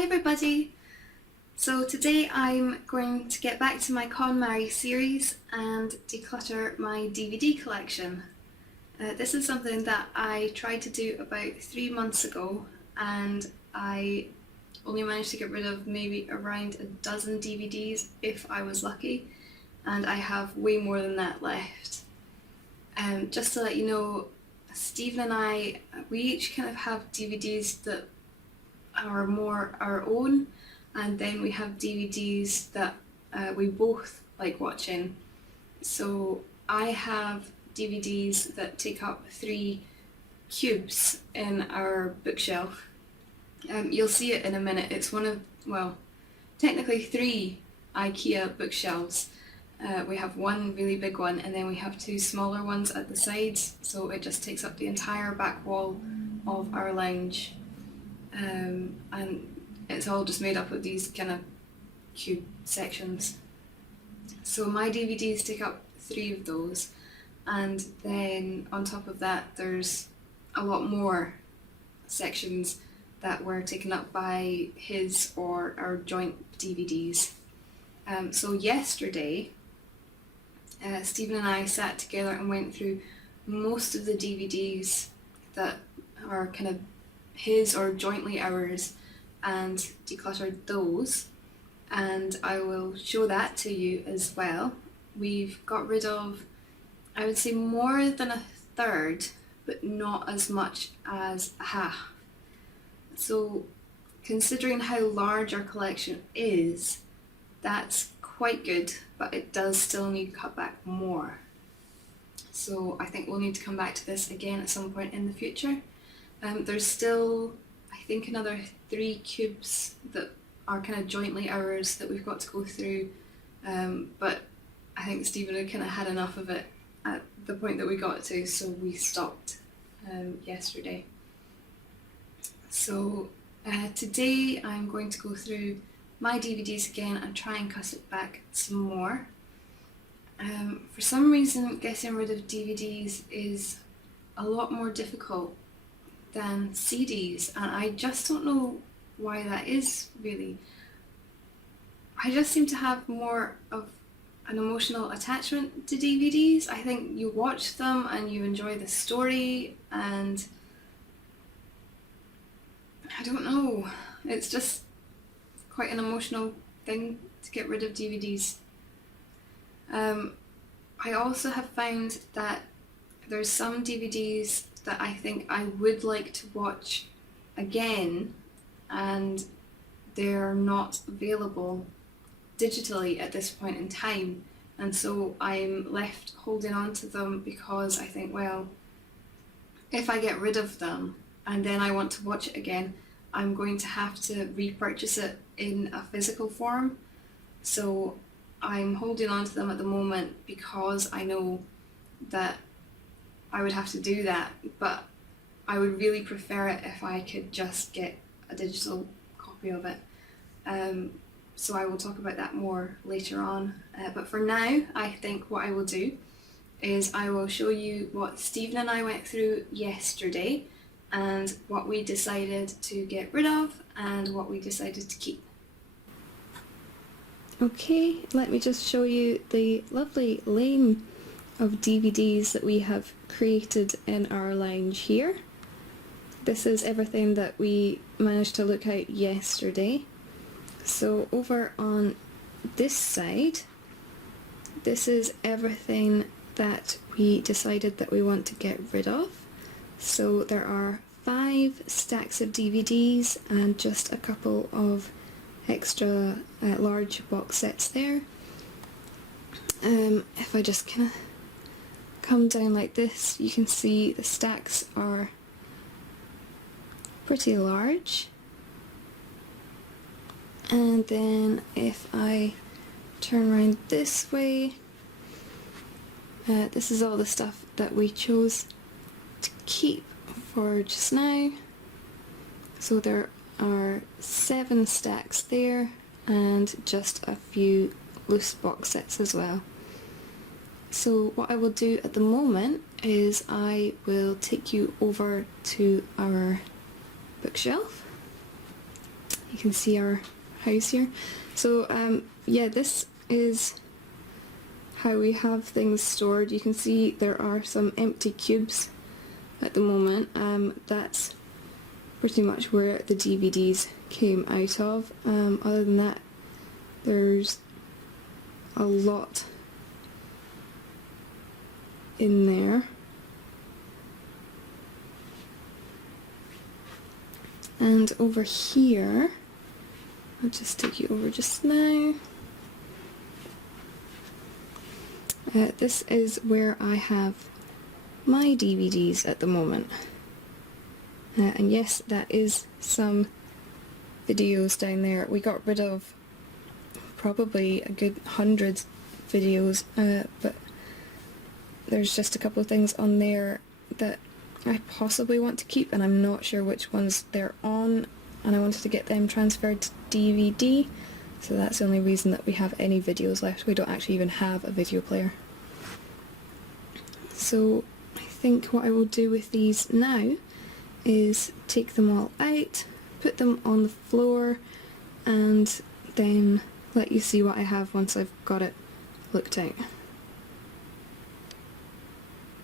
Hi everybody! So today I'm going to get back to my KonMari series and declutter my DVD collection. This is something that I tried to do about 3 months ago, and I only managed to get rid of maybe around a dozen DVDs if I was lucky, and I have way more than that left. Just to let you know, Stephen and I, we each kind of have DVDs that are more our own, and then we have DVDs that we both like watching. So I have DVDs that take up 3 cubes in our bookshelf. You'll see it in a minute. It's one of, well, technically 3 IKEA bookshelves. We have one really big one, and then we have 2 smaller ones at the sides, so it just takes up the entire back wall of our lounge. And it's all just made up of these kind of cube sections. So my DVDs take up 3 of those, and then on top of that there's a lot more sections that were taken up by his or our joint DVDs. So yesterday Stephen and I sat together and went through most of the DVDs that are kind of his or jointly ours and decluttered those, and I will show that to you as well. We've got rid of, I would say, more than a third, but not as much as a half. So considering how large our collection is, that's quite good, but it does still need to cut back more. So I think we'll need to come back to this again at some point in the future. There's still, I think, another 3 cubes that are kind of jointly ours that we've got to go through, but I think Stephen had kind of had enough of it at the point that we got to, so we stopped yesterday. So today I'm going to go through my DVDs again and try and cut it back some more. For some reason, getting rid of DVDs is a lot more difficult than CDs, and I just don't know why that is really. I just seem to have more of an emotional attachment to DVDs. I think you watch them and you enjoy the story, and I don't know, it's just quite an emotional thing to get rid of DVDs. I also have found that there's some DVDs that I think I would like to watch again, and they're not available digitally at this point in time, and so I'm left holding on to them because I think, well, if I get rid of them and then I want to watch it again, I'm going to have to repurchase it in a physical form. So I'm holding on to them at the moment because I know that I would have to do that, but I would really prefer it if I could just get a digital copy of it. So I will talk about that more later on. But for now, I think what I will do is I will show you what Stephen and I went through yesterday, and what we decided to get rid of and what we decided to keep. Okay, let me just show you the lovely lane of DVDs that we have created in our lounge here. This is everything that we managed to look at yesterday. So over on this side, this is everything that we decided that we want to get rid of. So there are 5 stacks of DVDs and just a couple of extra large box sets there. If I just kind of come down like this, you can see the stacks are pretty large. And then if I turn around this way, this is all the stuff that we chose to keep for just now. So there are 7 stacks there and just a few loose box sets as well. So what I will do at the moment is I will take you over to our bookshelf, You can see our house here. So yeah, this is how we have things stored. You can see there are some empty cubes at the moment. That's pretty much where the DVDs came out of. Other than that, there's a lot in there. And over here, I'll just take you over just now. This is where I have my DVDs at the moment. And yes, that is some videos down there. We got rid of probably a good 100 videos, but there's just a couple of things on there that I possibly want to keep, and I'm not sure which ones they're on, and I wanted to get them transferred to DVD, so that's the only reason that we have any videos left. We don't actually even have a video player. So I think what I will do with these now is take them all out, put them on the floor, and then let you see what I have once I've got it looked out.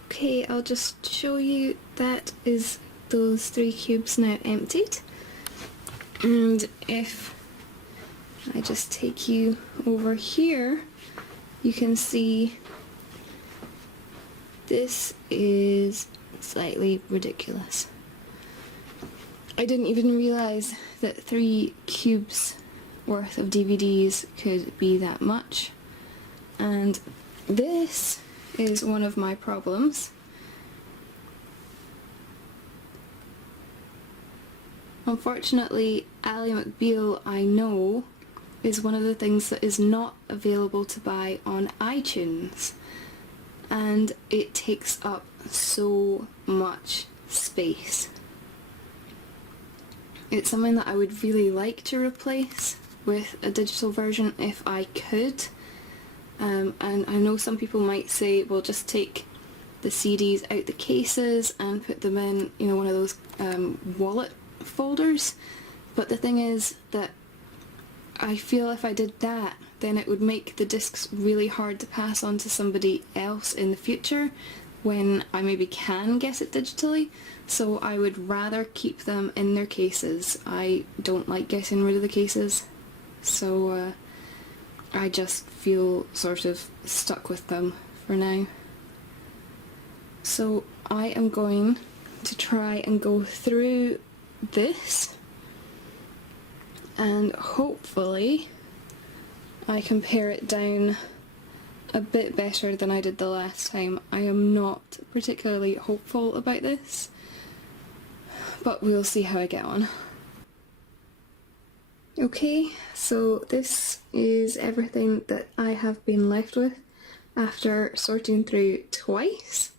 Okay, I'll just show you that is those 3 cubes now emptied. And if I just take you over here, you can see this is slightly ridiculous. I didn't even realise that 3 cubes worth of DVDs could be that much. And this is one of my problems. Unfortunately, Ally McBeal, I know, is one of the things that is not available to buy on iTunes. And it takes up so much space. It's something that I would really like to replace with a digital version if I could. And I know some people might say, well, just take the CDs out the cases and put them in, you know, one of those wallet folders. But the thing is that I feel if I did that, then it would make the discs really hard to pass on to somebody else in the future when I maybe can get it digitally. So I would rather keep them in their cases. I don't like getting rid of the cases, so I just feel sort of stuck with them for now. So I am going to try and go through this, and hopefully I can pare it down a bit better than I did the last time. I am not particularly hopeful about this, but we'll see how I get on. Okay, so this is everything that I have been left with after sorting through twice.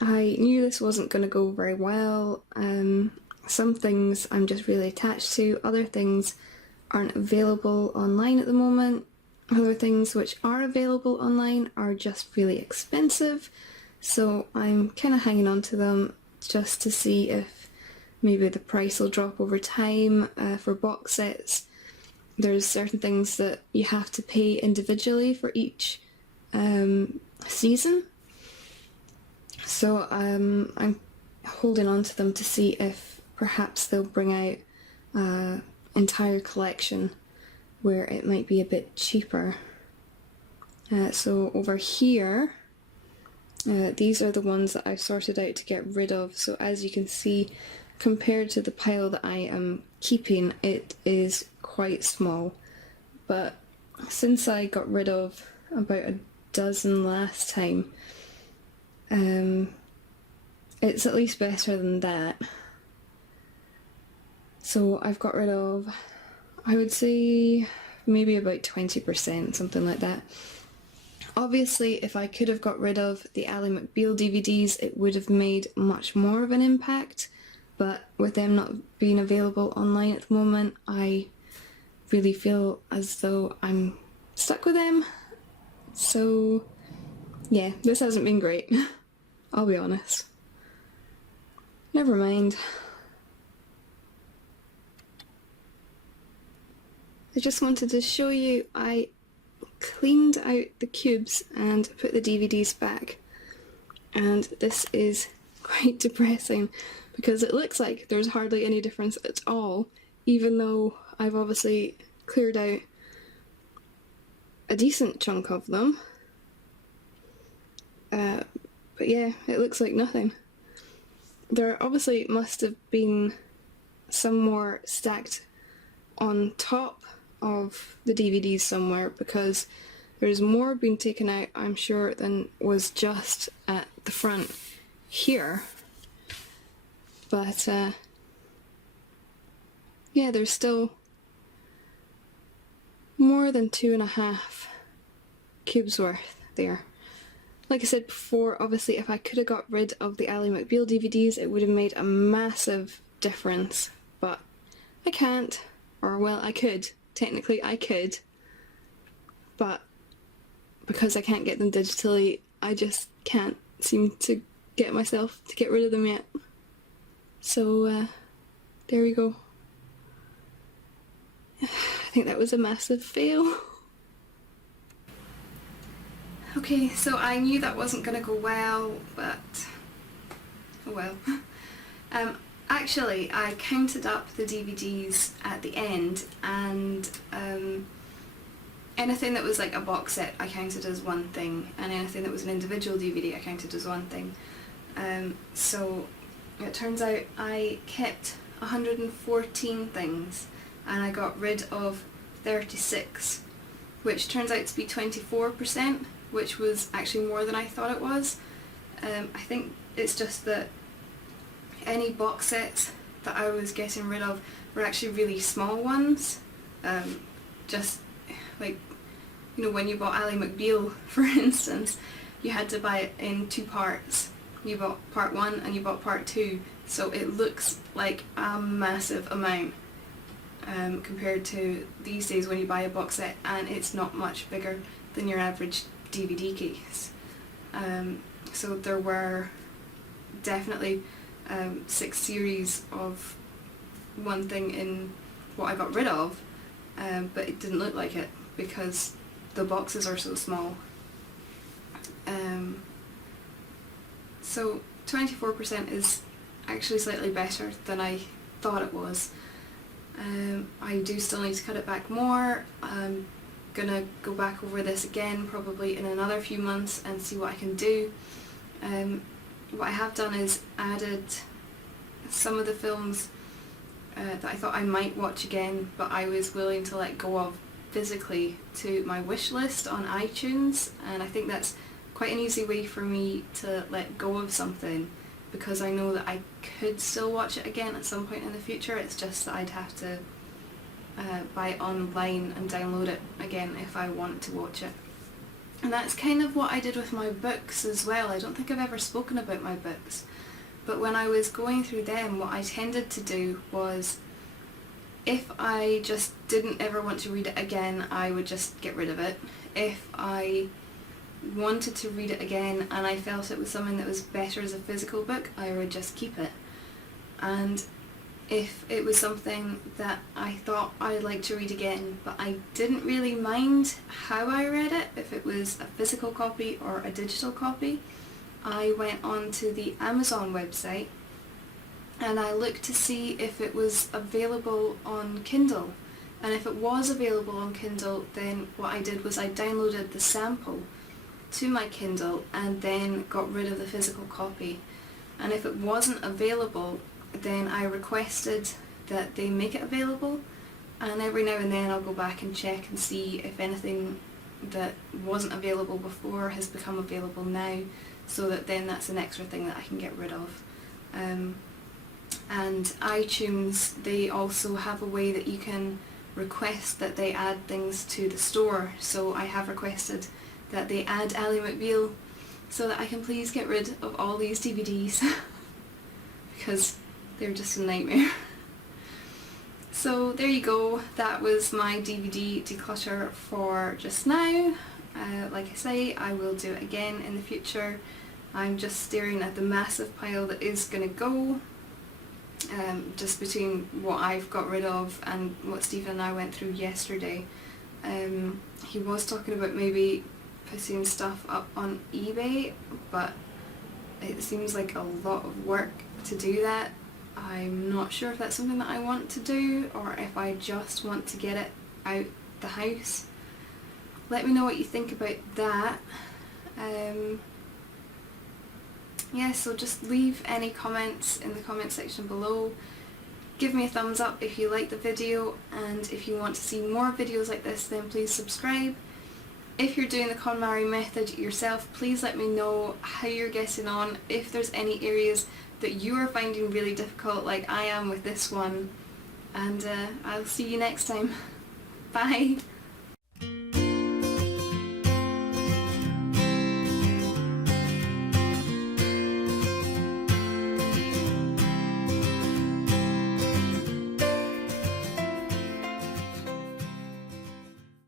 I knew this wasn't going to go very well. Some things I'm just really attached to, other things aren't available online at the moment. Other things which are available online are just really expensive, so I'm kind of hanging on to them just to see if maybe the price will drop over time. For box sets, there's certain things that you have to pay individually for each season, so I'm holding on to them to see if perhaps they'll bring out an entire collection where it might be a bit cheaper. So over here, these are the ones that I've sorted out to get rid of. So as you can see, compared to the pile that I am keeping, it is quite small. But since I got rid of about a dozen last time, it's at least better than that. So I've got rid of, I would say, maybe about 20%, something like that. Obviously, if I could have got rid of the Ally McBeal DVDs, it would have made much more of an impact, but with them not being available online at the moment, I really feel as though I'm stuck with them. So yeah, this hasn't been great, I'll be honest. Never mind. I just wanted to show you I cleaned out the cubes and put the DVDs back, and this is quite depressing because it looks like there's hardly any difference at all, even though I've obviously cleared out a decent chunk of them. But yeah, it looks like nothing. There obviously must have been some more stacked on top of the DVDs somewhere, because there's more being taken out, I'm sure, than was just at the front here. But yeah, there's still more than 2.5 cubes worth there. Like I said before, obviously if I could have got rid of the Ally McBeal DVDs, it would have made a massive difference, but I can't. Or well, I could. Technically I could. But because I can't get them digitally, I just can't seem to get myself to get rid of them yet. So there we go. I think that was a massive fail. Okay, so I knew that wasn't going to go well, but oh well. Actually, I counted up the DVDs at the end, and anything that was like a box set I counted as one thing, and anything that was an individual DVD I counted as one thing. So it turns out I kept 114 things and I got rid of 36, which turns out to be 24%, which was actually more than I thought it was. I think it's just that any box sets that I was getting rid of were actually really small ones. Just like, you know, when you bought Ally McBeal, for instance, you had to buy it in 2 parts. You bought part 1 and you bought part 2, so it looks like a massive amount compared to these days when you buy a box set and it's not much bigger than your average DVD case. So there were definitely 6 series of one thing in what I got rid of, but it didn't look like it because the boxes are so small. So 24% is actually slightly better than I thought it was. I do still need to cut it back more. I'm gonna go back over this again probably in another few months and see what I can do. What I have done is added some of the films that I thought I might watch again, but I was willing to let go of physically, to my wish list on iTunes, and I think that's quite an easy way for me to let go of something, because I know that I could still watch it again at some point in the future. It's just that I'd have to buy it online and download it again if I want to watch it. And that's kind of what I did with my books as well. I don't think I've ever spoken about my books, but when I was going through them, what I tended to do was, if I just didn't ever want to read it again, I would just get rid of it. If I wanted to read it again and I felt it was something that was better as a physical book, I would just keep it. And if it was something that I thought I'd like to read again, but I didn't really mind how I read it, if it was a physical copy or a digital copy, I went on to the Amazon website and I looked to see if it was available on Kindle. And if it was available on Kindle, then what I did was I downloaded the sample to my Kindle and then got rid of the physical copy. And if it wasn't available, then I requested that they make it available, and every now and then I'll go back and check and see if anything that wasn't available before has become available now, so that then that's an extra thing that I can get rid of. And iTunes, they also have a way that you can request that they add things to the store, so I have requested that they add Ally McBeal so that I can please get rid of all these DVDs because they're just a nightmare. So there you go, that was my DVD declutter for just now. Like I say, I will do it again in the future. I'm just staring at the massive pile that is going to go. just between what I've got rid of and what Stephen and I went through yesterday. He was talking about maybe putting stuff up on eBay, but it seems like a lot of work to do that. I'm not sure if that's something that I want to do or if I just want to get it out the house. Let me know what you think about that. Yeah, so just leave any comments in the comment section below. Give me a thumbs up if you like the video, and if you want to see more videos like this, then please subscribe. If you're doing the KonMari method yourself, please let me know how you're getting on, if there's any areas that you are finding really difficult like I am with this one, and I'll see you next time. Bye!